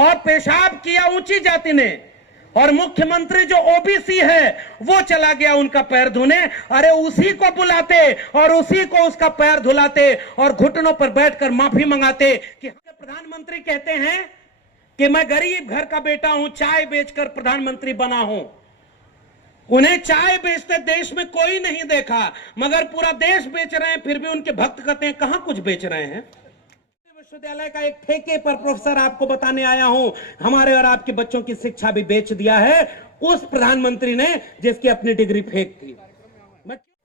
और पेशाब किया ऊंची जाति ने, और मुख्यमंत्री जो ओबीसी है वो चला गया उनका पैर धोने। अरे उसी को बुलाते और उसी को उसका पैर धुलाते और घुटनों पर बैठकर माफी मंगाते कि प्रधानमंत्री कहते हैं कि मैं गरीब घर का बेटा हूं, चाय बेचकर प्रधानमंत्री बना हूं। उन्हें चाय बेचते देश में कोई नहीं देखा, मगर पूरा देश बेच रहे हैं, फिर भी उनके भक्त कहते हैं कहां कुछ बेच रहे हैं। विश्वविद्यालय का एक ठेके पर प्रोफेसर आपको बताने आया हूं, हमारे और आपके बच्चों की शिक्षा भी बेच दिया है उस प्रधानमंत्री ने जिसकी अपनी डिग्री फेक थी।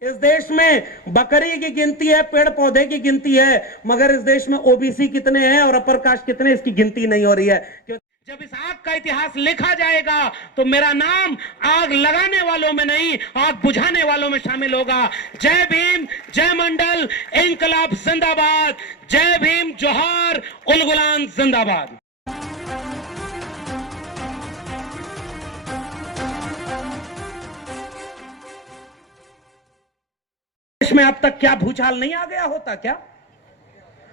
इस देश में बकरी की गिनती है, पेड़ पौधे की गिनती है, मगर इस देश में ओबीसी कितने हैं और अपर कास्ट कितने, इसकी गिनती नहीं हो रही है। जब इस आग का इतिहास लिखा जाएगा तो मेरा नाम आग लगाने वालों में नहीं, आग बुझाने वालों में शामिल होगा। जय भीम, जय मंडल, इंकलाब जिंदाबाद, जय भीम, जोहार, उल गुलाम जिंदाबाद। देश में अब तक क्या भूचाल नहीं आ गया होता क्या?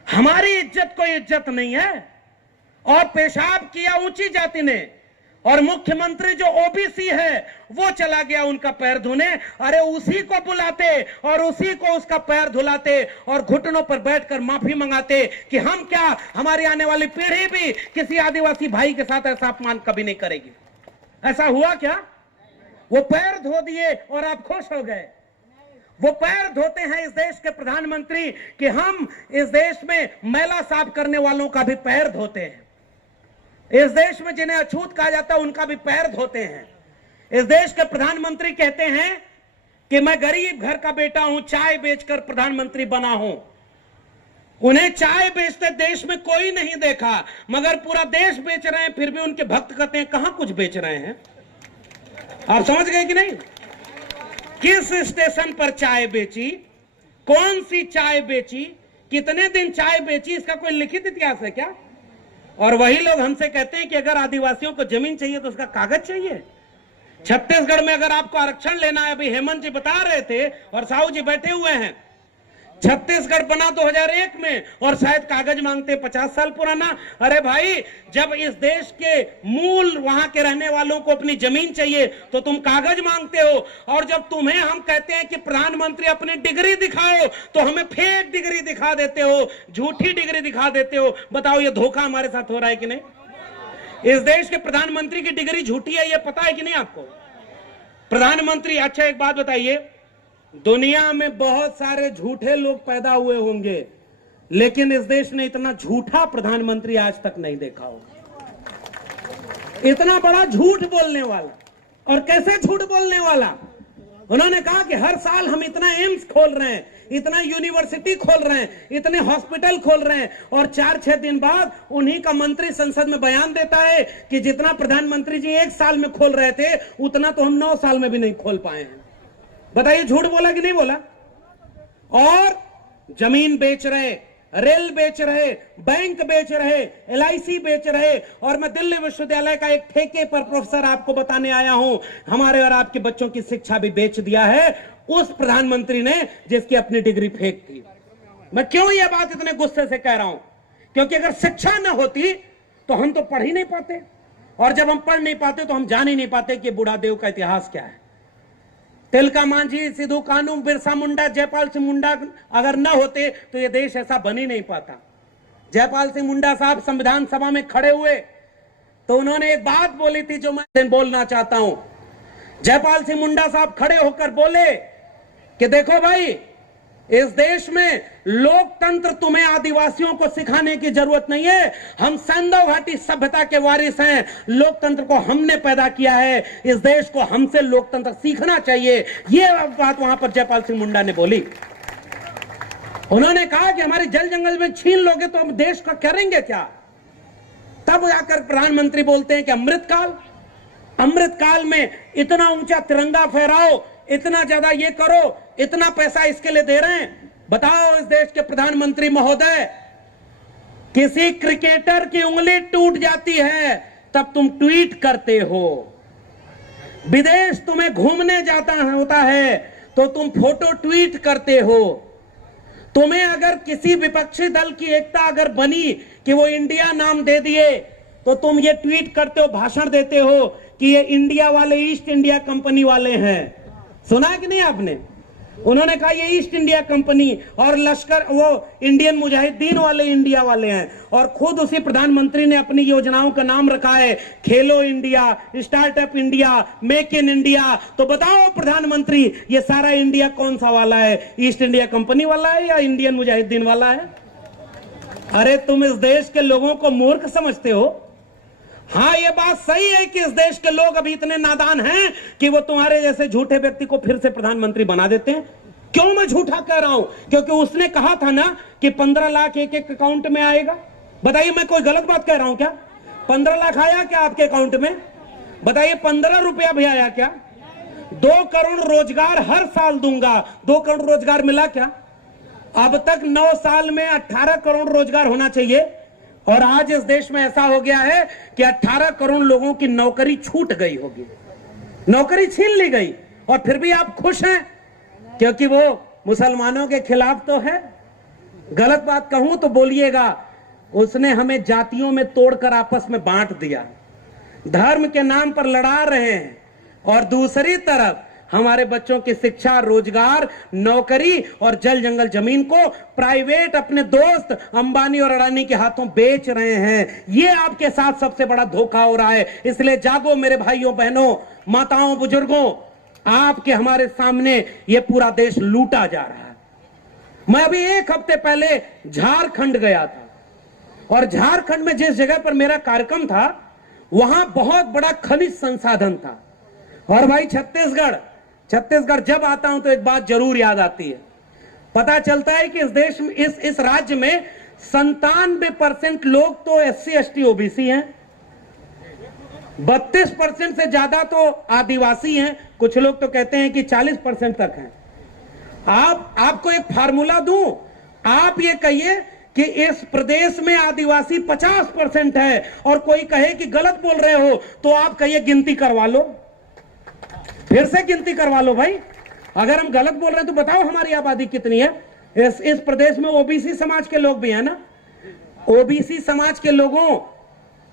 हमारी इज्जत कोई इज्जत नहीं है, और पेशाब किया ऊंची जाति ने, और मुख्यमंत्री जो ओबीसी है वो चला गया उनका पैर धोने। अरे उसी को बुलाते और उसी को उसका पैर धुलाते और घुटनों पर बैठकर माफी मंगाते कि हम क्या, हमारी आने वाली पीढ़ी भी किसी आदिवासी भाई के साथ ऐसा अपमान कभी नहीं करेगी। ऐसा हुआ क्या? वो पैर धो दिए और आप खुश हो गए। वो पैर धोते हैं इस देश के प्रधानमंत्री कि हम इस देश में मैला साफ करने वालों का भी पैर धोते हैं। इस देश में जिन्हें अछूत कहा जाता है उनका भी पैर धोते हैं। इस देश के प्रधानमंत्री कहते हैं कि मैं गरीब घर का बेटा हूं, चाय बेचकर प्रधानमंत्री बना हूं। उन्हें चाय बेचते देश में कोई नहीं देखा, मगर पूरा देश बेच रहे हैं, फिर भी उनके भक्त कहते हैं कहां कुछ बेच रहे हैं। आप समझ गए कि नहीं? किस स्टेशन पर चाय बेची, कौन सी चाय बेची, कितने दिन चाय बेची, इसका कोई लिखित इतिहास है क्या? और वही लोग हमसे कहते हैं कि अगर आदिवासियों को जमीन चाहिए तो उसका कागज चाहिए। छत्तीसगढ़ में अगर आपको आरक्षण लेना है, अभी हेमंत जी बता रहे थे और साहू जी बैठे हुए हैं, छत्तीसगढ़ बना 2001 में और शायद कागज मांगते 50 साल पुराना। अरे भाई, जब इस देश के मूल वहां के रहने वालों को अपनी जमीन चाहिए तो तुम कागज मांगते हो, और जब तुम्हें हम कहते हैं कि प्रधानमंत्री अपनी डिग्री दिखाओ तो हमें फेक डिग्री दिखा देते हो, झूठी डिग्री दिखा देते हो। बताओ ये धोखा हमारे साथ हो रहा है कि नहीं? इस देश के प्रधानमंत्री की डिग्री झूठी है, ये पता है कि नहीं आपको? प्रधानमंत्री, अच्छा एक बात बताइए, दुनिया में बहुत सारे झूठे लोग पैदा हुए होंगे, लेकिन इस देश ने इतना झूठा प्रधानमंत्री आज तक नहीं देखा होगा। इतना बड़ा झूठ बोलने वाला, और कैसे झूठ बोलने वाला? उन्होंने कहा कि हर साल हम इतना एम्स खोल रहे हैं, इतना यूनिवर्सिटी खोल रहे हैं, इतने हॉस्पिटल खोल रहे हैं, और 4-6 दिन बाद उन्हीं का मंत्री संसद में बयान देता है कि जितना प्रधानमंत्री जी 1 साल में खोल रहे थे उतना तो हम 9 साल में भी नहीं खोल पाए हैं। बताइए झूठ बोला कि नहीं बोला? और जमीन बेच रहे, रेल बेच रहे, बैंक बेच रहे, LIC बेच रहे, और मैं दिल्ली विश्वविद्यालय का एक ठेके पर प्रोफेसर आपको बताने आया हूं, हमारे और आपके बच्चों की शिक्षा भी बेच दिया है उस प्रधानमंत्री ने जिसकी अपनी डिग्री फेक थी। मैं क्यों यह बात इतने गुस्से से कह रहा हूं? क्योंकि अगर शिक्षा न होती तो हम तो पढ़ ही नहीं पाते, और जब हम पढ़ नहीं पाते तो हम जान ही नहीं पाते कि बूढ़ादेव का इतिहास क्या है। तिलका मांझी, सिद्धू कानू, बिरसा मुंडा, जयपाल सिंह मुंडा अगर न होते तो ये देश ऐसा बन ही नहीं पाता। जयपाल सिंह मुंडा साहब संविधान सभा में खड़े हुए तो उन्होंने एक बात बोली थी जो मैं बोलना चाहता हूं। जयपाल सिंह मुंडा साहब खड़े होकर बोले कि देखो भाई, इस देश में लोकतंत्र तुम्हें आदिवासियों को सिखाने की जरूरत नहीं है, हम सिंधु घाटी सभ्यता के वारिस हैं, लोकतंत्र को हमने पैदा किया है, इस देश को हमसे लोकतंत्र सीखना चाहिए। यह बात वहां पर जयपाल सिंह मुंडा ने बोली। उन्होंने कहा कि हमारी जल जंगल में छीन लोगे तो हम देश का करेंगे क्या? तब जाकर प्रधानमंत्री बोलते हैं कि अमृतकाल में इतना ऊंचा तिरंगा फहराओ, इतना ज्यादा ये करो, इतना पैसा इसके लिए दे रहे हैं। बताओ इस देश के प्रधानमंत्री महोदय, किसी क्रिकेटर की उंगली टूट जाती है तब तुम ट्वीट करते हो, विदेश तुम्हें घूमने जाता होता है तो तुम फोटो ट्वीट करते हो, तुम्हें अगर किसी विपक्षी दल की एकता अगर बनी कि वो इंडिया नाम दे दिए तो तुम ये ट्वीट करते हो, भाषण देते हो कि ये इंडिया वाले ईस्ट इंडिया कंपनी वाले हैं। सुना है कि नहीं आपने? उन्होंने कहा ये ईस्ट इंडिया कंपनी और लश्कर वो इंडियन मुजाहिदीन वाले इंडिया वाले हैं। और खुद उसी प्रधानमंत्री ने अपनी योजनाओं का नाम रखा है खेलो India, startup India, make in India. तो बताओ प्रधानमंत्री, ये सारा इंडिया कौन सा वाला है? ईस्ट इंडिया कंपनी वाला है या इंडियन मुजाहिदीन वाला है? अरे तुम इस देश के लोगों को मूर्ख समझते हो। हाँ, ये बात सही है कि इस देश के लोग अभी इतने नादान हैं कि वो तुम्हारे जैसे झूठे व्यक्ति को फिर से प्रधानमंत्री बना देते हैं। क्यों मैं झूठा कह रहा हूं? क्योंकि उसने कहा था ना कि 15 लाख एक एक अकाउंट में आएगा। बताइए, मैं कोई गलत बात कह रहा हूं क्या? 15 लाख आया क्या आपके अकाउंट में? बताइए, 15 रुपया भी आया क्या? 2 करोड़ रोजगार हर साल दूंगा। 2 करोड़ रोजगार मिला क्या? अब तक 9 साल में 18 करोड़ रोजगार होना चाहिए। और आज इस देश में ऐसा हो गया है कि 18 करोड़ लोगों की नौकरी छूट गई होगी, नौकरी छीन ली गई। और फिर भी आप खुश हैं क्योंकि वो मुसलमानों के खिलाफ तो है। गलत बात कहूं तो बोलिएगा, उसने हमें जातियों में तोड़कर आपस में बांट दिया, धर्म के नाम पर लड़ा रहे हैं। और दूसरी तरफ हमारे बच्चों की शिक्षा, रोजगार, नौकरी और जल जंगल जमीन को प्राइवेट अपने दोस्त अंबानी और अडानी के हाथों बेच रहे हैं। ये आपके साथ सबसे बड़ा धोखा हो रहा है। इसलिए जागो मेरे भाइयों बहनों, माताओं, बुजुर्गों, आपके हमारे सामने ये पूरा देश लूटा जा रहा है। मैं अभी 1 हफ्ते पहले झारखंड गया था और झारखंड में जिस जगह पर मेरा कार्यक्रम था वहां बहुत बड़ा खनिज संसाधन था। और भाई छत्तीसगढ़ जब आता हूं तो एक बात जरूर याद आती है। पता चलता है कि इस देश में, इस राज्य में 97% लोग तो SC ST OBC हैं, 32% से ज्यादा तो आदिवासी हैं, कुछ लोग तो कहते हैं कि 40% तक हैं। आपको एक फार्मूला दूं, आप ये कहिए कि इस प्रदेश में आदिवासी 50% है और कोई कहे कि गलत बोल रहे हो तो आप कहिए गिनती करवा लो, फिर से गिनती करवा लो भाई। अगर हम गलत बोल रहे हैं तो बताओ हमारी आबादी कितनी है। इस प्रदेश में OBC समाज के लोग भी हैं ना। OBC समाज के लोगों,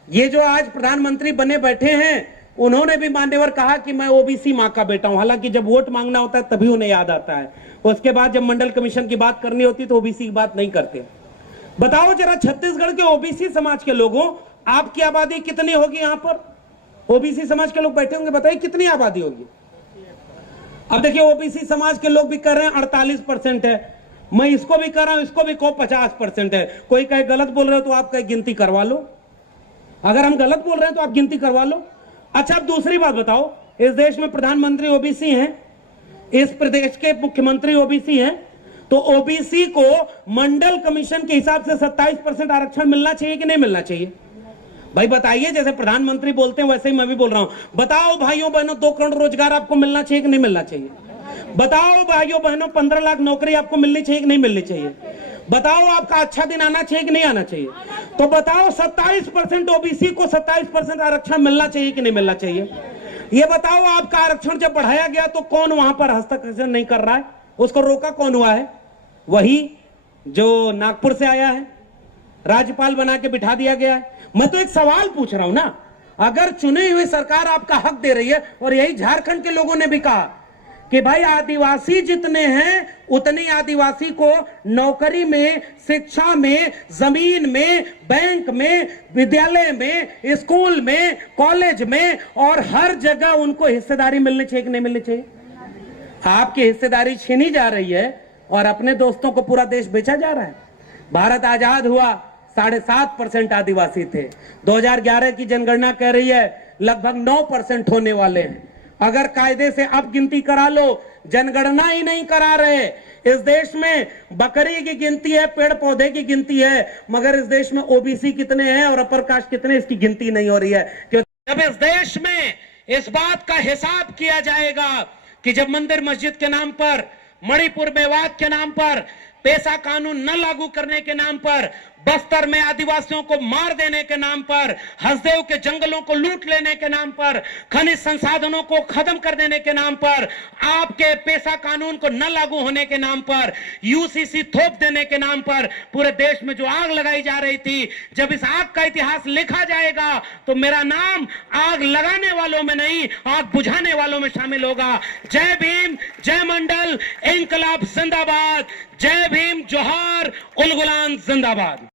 ये जो आज प्रधानमंत्री बने बैठे हैं, उन्होंने भी मान्यवर कहा कि मैं OBC मां का बेटा हूं। हालांकि जब वोट मांगना होता है तभी उन्हें याद आता है, उसके बाद जब मंडल कमीशन की बात करनी होती तो OBC की बात नहीं करते। बताओ जरा, छत्तीसगढ़ के OBC समाज के लोगों, आपकी आबादी कितनी होगी? यहां पर OBC समाज के लोग बैठे होंगे, बताइए कितनी आबादी होगी? अब देखिए, OBC समाज के लोग भी कर रहे हैं 48% है, मैं इसको भी कर रहा हूं, इसको भी को 50% है। कोई कहे गलत बोल रहे हो तो आप कहे गिनती करवा लो। अगर हम गलत बोल रहे हैं तो आप गिनती करवा लो। अच्छा, अब दूसरी बात बताओ, इस देश में प्रधानमंत्री OBC हैं, इस प्रदेश के मुख्यमंत्री OBC हैं, तो OBC को मंडल कमीशन के हिसाब से 27% आरक्षण मिलना चाहिए कि नहीं मिलना चाहिए? भाई बताइए, जैसे प्रधानमंत्री बोलते हैं वैसे ही मैं भी बोल रहा हूं। बताओ भाइयों बहनों, 2 करोड़ रोजगार आपको मिलना चाहिए कि नहीं मिलना चाहिए? बताओ भाइयों बहनों, 15 लाख नौकरी आपको मिलनी चाहिए कि नहीं मिलनी चाहिए? बताओ आपका अच्छा दिन आना चाहिए कि नहीं आना चाहिए? तो बताओ 27% OBC को 27% आरक्षण मिलना चाहिए कि नहीं मिलना चाहिए? ये बताओ, आपका आरक्षण जब बढ़ाया गया तो कौन वहां पर हस्तक्षेप नहीं कर रहा है? उसको रोका कौन हुआ है? वही जो नागपुर से आया है, राज्यपाल बना के बिठा दिया गया है। मैं तो एक सवाल पूछ रहा हूं ना, अगर चुनी हुई सरकार आपका हक दे रही है, और यही झारखंड के लोगों ने भी कहा कि भाई आदिवासी जितने हैं उतनी आदिवासी को नौकरी में, शिक्षा में, जमीन में, बैंक में, विद्यालय में, स्कूल में, कॉलेज में और हर जगह उनको हिस्सेदारी मिलनी चाहिए कि नहीं मिलनी चाहिए? आपकी हिस्सेदारी छीनी जा रही है और अपने दोस्तों को पूरा देश बेचा जा रहा है। भारत आजाद हुआ, 7.5% आदिवासी थे। 2011 की जनगणना कह रही है लगभग 9% होने वाले हैं। अगर कायदे से अब गिनती करा लो, जनगणना ही नहीं करा रहे। इस देश में बकरी की गिनती है, पेड़ पौधे की गिनती है, मगर इस देश में OBC कितने हैं और अपर कास्ट कितने, इसकी गिनती नहीं हो रही है। क्योंकि जब इस देश में इस बात का हिसाब किया जाएगा कि जब मंदिर मस्जिद के नाम पर, मणिपुर मेवात के नाम पर, पेशा कानून न लागू करने के नाम पर, बस्तर में आदिवासियों को मार देने के नाम पर, हसदेव के जंगलों को लूट लेने के नाम पर, खनिज संसाधनों को खत्म कर देने के नाम पर, आपके पेशा कानून को न लागू होने के नाम पर, यूसीसी थोप देने के नाम पर पूरे देश में जो आग लगाई जा रही थी, जब इस आग का इतिहास लिखा जाएगा तो मेरा नाम आग लगाने वालों में नहीं, आग बुझाने वालों में शामिल होगा। जय भीम, जय मंडल, इंकलाब जिंदाबाद, जय भीम, जोहार, उल गुलाम जिंदाबाद।